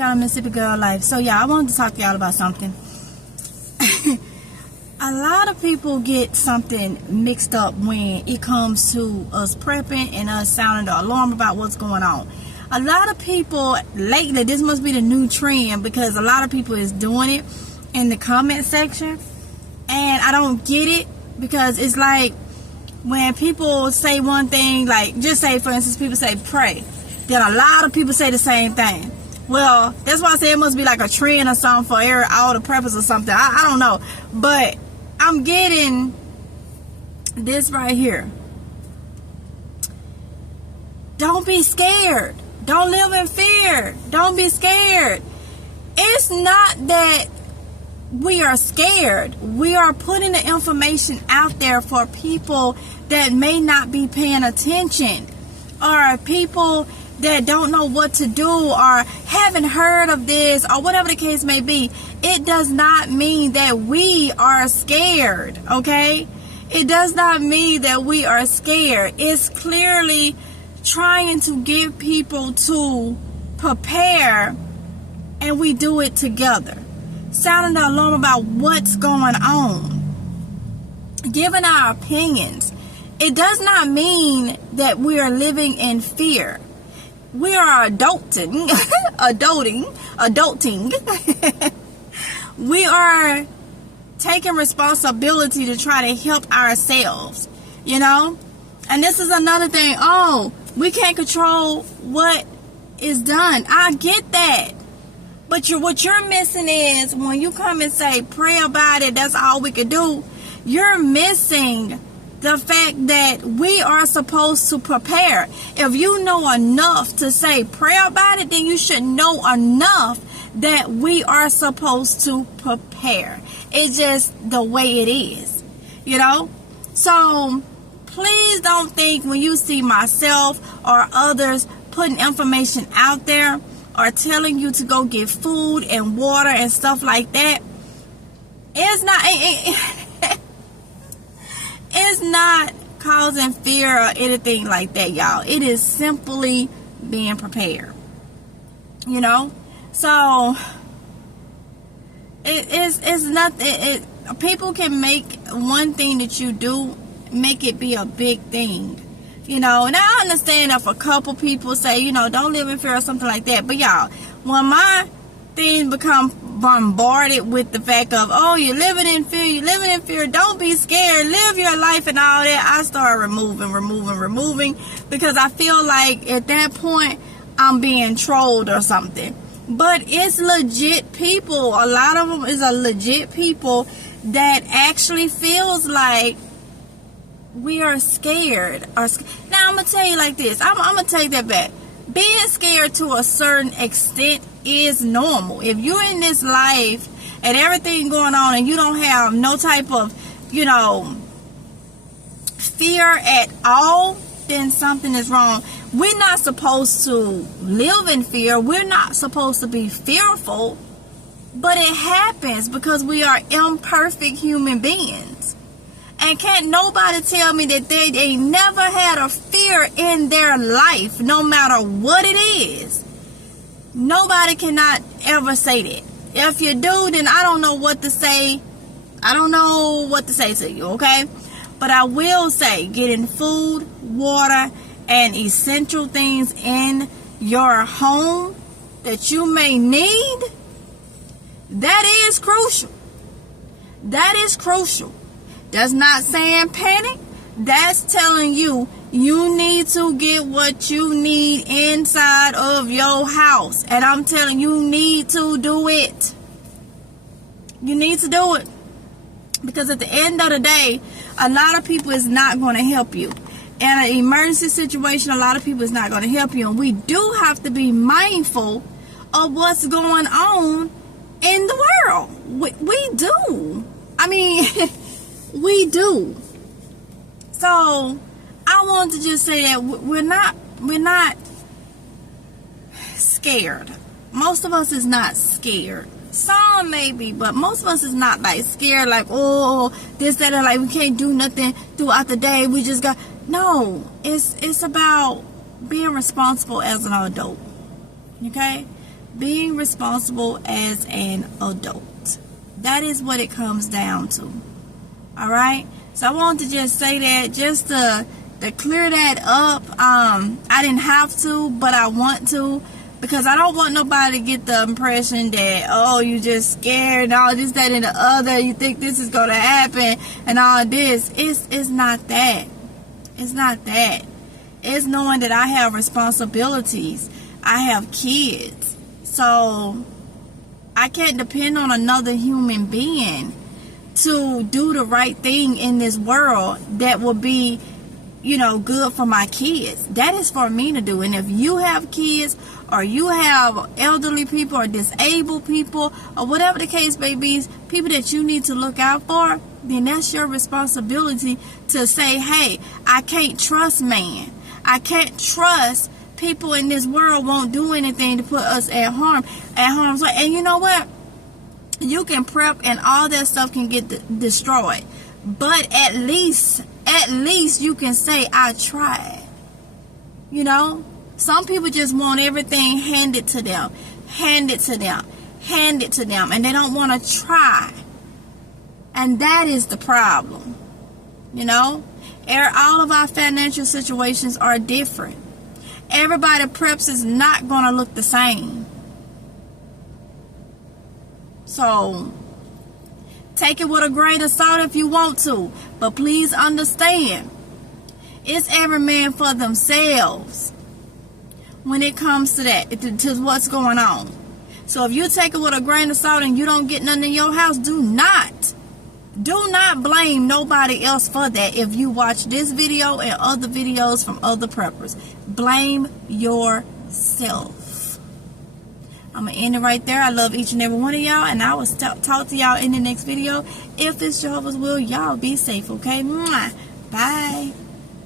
Channel, Mississippi Girl Life. So yeah, I wanted to talk to y'all about something. A lot of people get something mixed up when it comes to us prepping and us sounding the alarm about what's going on. A lot of people lately, this must be the new trend, because a lot of people is doing it in the comment section, and I don't get it, because it's like when people say one thing, like just say for instance people say pray, then a lot of people say the same thing. Well, that's why I say it must be like a trend or something for all the preppers or something. I don't know, but I'm getting this right here. Don't be scared. Don't live in fear. Don't be scared. It's not that we are scared. We are putting the information out there for people that may not be paying attention, or people that don't know what to do, or haven't heard of this, or whatever the case may be. It does not mean that we are scared, okay? It does not mean that we are scared. It's clearly trying to get people to prepare, and we do it together. Sounding the alarm about what's going on. Giving our opinions. It does not mean that we are living in fear. We are adulting. We are taking responsibility to try to help ourselves, you know? And this is another thing. Oh, we can't control what is done. I get that. But what you're missing is when you come and say, pray about it, that's all we can do. You're missing the fact that we are supposed to prepare. If you know enough to say pray about it, then you should know enough that we are supposed to prepare. It's just the way it is, you know? So please don't think when you see myself or others putting information out there or telling you to go get food and water and stuff like that, it's not it's not causing fear or anything like that, y'all. It is simply being prepared, you know? So it's nothing. People can make one thing that you do, make it be a big thing, you know? And I understand if a couple people say, you know, don't live in fear or something like that. But y'all, when my things become bombarded with the fact of, oh, you're living in fear, don't be scared, live your life and all that, I start removing, because I feel like at that point I'm being trolled or something. But it's legit people. A lot of them is a legit people that actually feels like we are scared. Now I'm gonna tell you like this. I'm gonna take that back. Being scared to a certain extent is normal. If you're in this life and everything going on and you don't have no type of, you know, fear at all, then something is wrong. We're not supposed to live in fear. We're not supposed to be fearful. But it happens because we are imperfect human beings. And can't nobody tell me that they never had a fear in their life, no matter what it is. Nobody cannot ever say that. If you do, then I don't know what to say. I don't know what to say to you, okay? But I will say getting food, water, and essential things in your home that you may need, that is crucial. That is crucial. That's not saying panic. That's telling you you need to get what you need inside of your house. And I'm telling you, need to do it. You need to do it. Because at the end of the day, a lot of people is not going to help you. In an emergency situation, a lot of people is not going to help you. And we do have to be mindful of what's going on in the world. We do. I mean, we do. So I want to just say that we're not scared. Most of us is not scared. Some maybe, but most of us is not like scared, like, oh, this, that, and like we can't do nothing throughout the day. We just got, no, it's about being responsible as an adult. Okay? being responsible as an adult. That is what it comes down to. All right? So I wanted to just say that just to clear that up. I didn't have to, but I want to, because I don't want nobody to get the impression that, oh, you just scared and all this, that, and the other. You think this is going to happen and all this. It's not that. It's not that. It's knowing that I have responsibilities. I have kids. So I can't depend on another human being to do the right thing in this world that will be, good for my kids. That is for me to do. And if you have kids, or you have elderly people, or disabled people, or whatever the case may be, people that you need to look out for, then that's your responsibility to say, hey, I can't trust man. I can't trust people in this world won't do anything to put us at harm's way. And you know what? You can prep and all that stuff can get destroyed. But at least you can say, I tried. Some people just want everything handed to them. And they don't want to try. And that is the problem. All of our financial situations are different. Everybody preps is not going to look the same. So take it with a grain of salt if you want to. But please understand, it's every man for themselves when it comes to that, to what's going on. So if you take it with a grain of salt and you don't get nothing in your house, do not blame nobody else for that. If you watch this video and other videos from other preppers, blame yourself. I'm going to end it right there. I love each and every one of y'all, and I will talk to y'all in the next video. If it's Jehovah's will, y'all be safe, okay? Mwah. Bye.